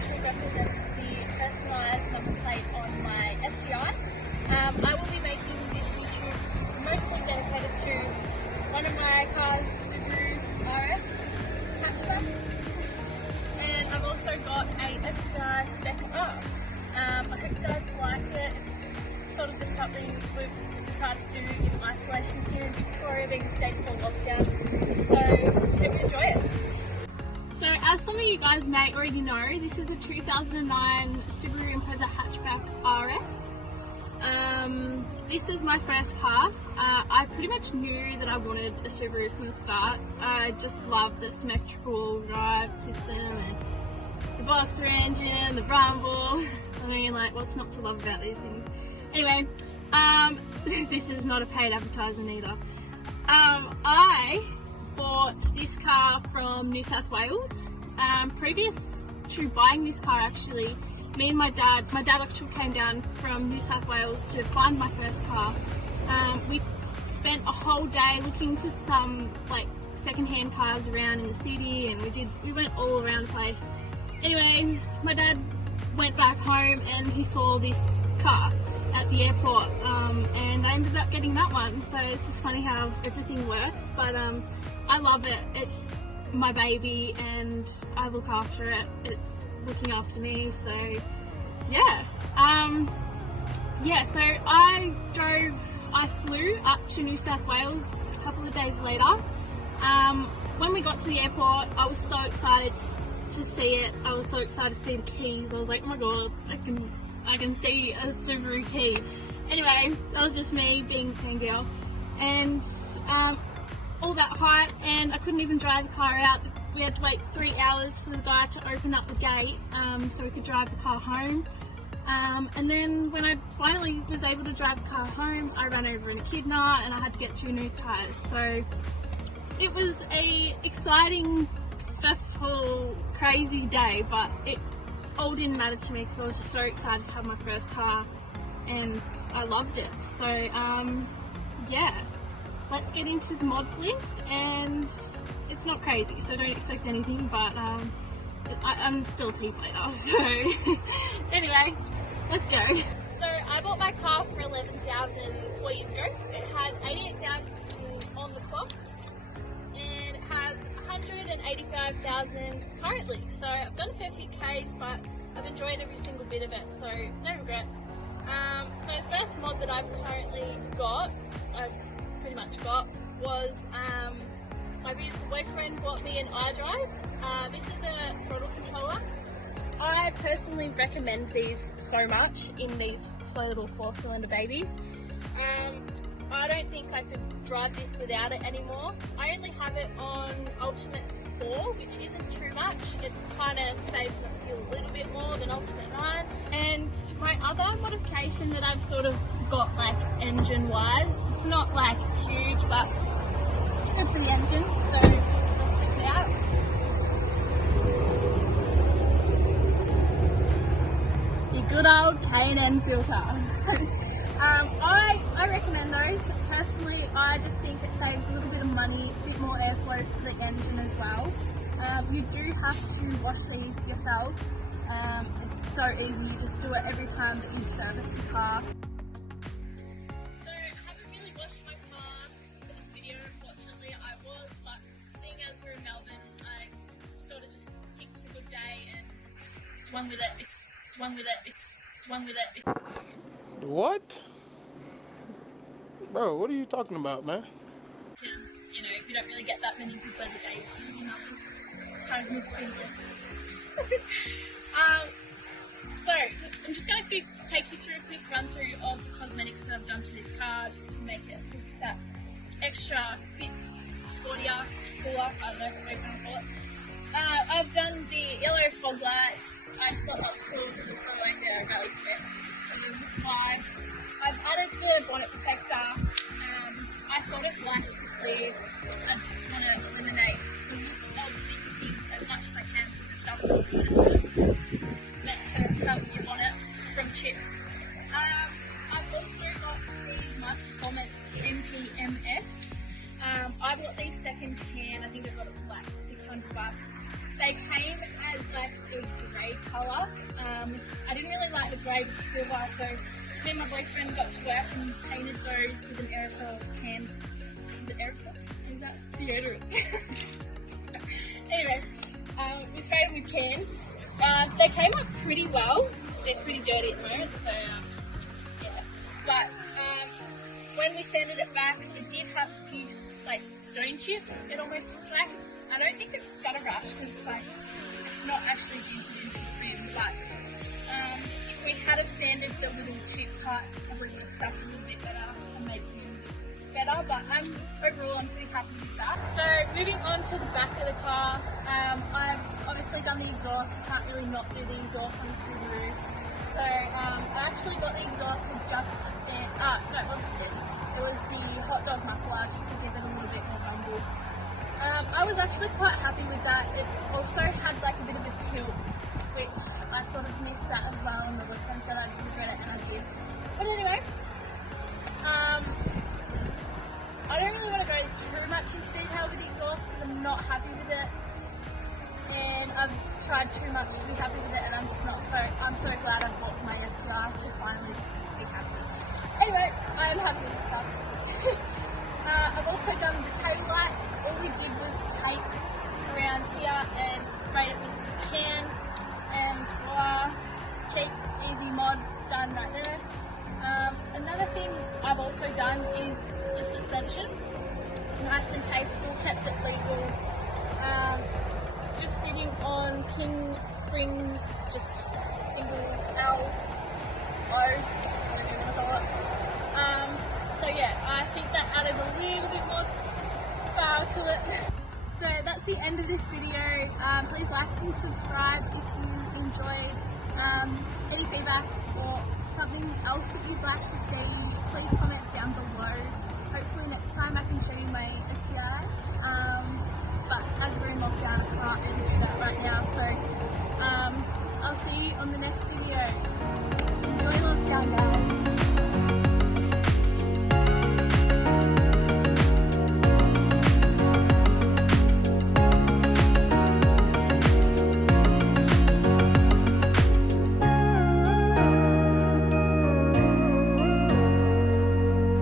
actually represents the personalised number plate on my STI. I will be making this YouTube mostly dedicated to one of my cars, Subaru RS hatchback, and I've also got a STI Spec R. I hope you guys like it. It's sort of just something we've decided to do in isolation here in Victoria, being safe for lockdown, so hope you enjoy it. So as some of you guys may already know, this is a 2009 Subaru Impreza hatchback RS. This is my first car. I pretty much knew that I wanted a Subaru from the start. I just love the symmetrical drive system and the boxer engine, the rumble. I mean, like, what's not to love about these things? Anyway, this is not a paid advertisement either. I bought this car from New South Wales. Previous to buying this car, actually, me and my dad actually came down from New South Wales to find my first car. We spent a whole day looking for some like second-hand cars around in the city, and we went all around the place. Anyway, my dad went back home and he saw this car at the airport, and I ended up getting that one. So it's just funny how everything works, but I love it. It's my baby and I look after it. It's looking after me, so yeah. So I flew up to New South Wales a couple of days later. When we got to the airport, I was so excited to see it. I was so excited to see the keys. I was like, oh my god, I can see a Subaru key. Anyway, that was just me being a fangirl, and all that hype, and I couldn't even drive the car out. We had to wait 3 hours for the guy to open up the gate so we could drive the car home. And then when I finally was able to drive the car home, I ran over an echidna and I had to get 2 new tyres. So it was a exciting, stressful, crazy day, but it all didn't matter to me because I was just so excited to have my first car and I loved it. So yeah, let's get into the mods list, and it's not crazy, so don't expect anything, but I'm still a P player, so anyway, let's go. So I bought my car for $11,000 4 years ago. It had 88,000 on the clock, and it has 185,000 currently. So I've done a fair few Ks, but I've enjoyed every single bit of it, so no regrets. So the first mod that I've pretty much got, was my beautiful boyfriend bought me an iDrive. This is a throttle controller. I personally recommend these so much in these slow little 4-cylinder babies. I don't think I could drive this without it anymore. I only have it on Ultimate 4, which isn't too much. It kind of saves my fuel a little bit more than Ultimate 9. And my other modification that I've sort of got, like, engine-wise, it's not like huge, but it's good for the engine, so let's check it out. Your good old K&N filter. I recommend those. Personally, I just think it saves a little bit of money. It's a bit more airflow for the engine as well. You do have to wash these yourselves. It's so easy, you just do it every time that you service your car. So I haven't really washed my car for this video, unfortunately. I was, but seeing as we're in Melbourne, I sort of just picked a good day and swung with it. What? Bro, what are you talking about, man? Because, you know, you don't really get that many good weather days. It's time to move to Queensland. So, I'm just going to take you through a quick run through of the cosmetics that I've done to this car, just to make it look that extra bit sportier, cooler, I don't know what I'm going to call it. I've done the yellow fog lights. I just thought that was cool because it's sort of like a rally spec. I've added the bonnet protector. I sort of like to clear. I want to eliminate the look of this thing as much as I can because it doesn't look good. It's just meant to cover your bonnet from chips. I've also got these Nice Performance MPMS. I bought these second hand. I think I got it for like $600. they came as like a grey colour. I didn't really like the grey with silver, so me and my boyfriend got to work and painted those with an aerosol can. Is it aerosol? Is that deodorant? Anyway, we sprayed with cans. They came up pretty well. They're pretty dirty at the moment, so yeah. But when we sanded it back, it did have a few like stone chips. It almost looks like. I don't think it's got a rash because it's like it's not actually dented into the rim, but if we had have sanded the little chip parts, it probably would have stuck a little bit better and made them better. But overall, I'm pretty happy with that. So moving on to the back of the car, I've obviously done the exhaust. You can't really not do the exhaust on the Subaru. So I actually got the exhaust with just a stand. No, it wasn't standard. It was the hot dog muffler just to give it a little bit more rumble. I was actually quite happy with that. It also had like a bit of a tilt, which I sort of missed that as well, and the boyfriend said I'd regret it, and I did. But anyway, I don't really want to go too much into detail with the exhaust because I'm not happy with it, and I've tried too much to be happy with it, and I'm so glad I bought my STR to finally just be happy. Anyway, I am happy with this car. I've also done the tail lights. All we did was tape around here and sprayed it with a can, and voila, cheap, easy mod done right there. Another thing I've also done is the suspension. Nice and tasteful, kept it legal. It's just sitting on King springs, just single L, O, whatever you want to call it. So yeah, I think that added a little bit more style to it. So that's the end of this video. Please like and subscribe if you enjoyed. Any feedback or something else that you'd like to see, please comment down below. Hopefully next time I can show you my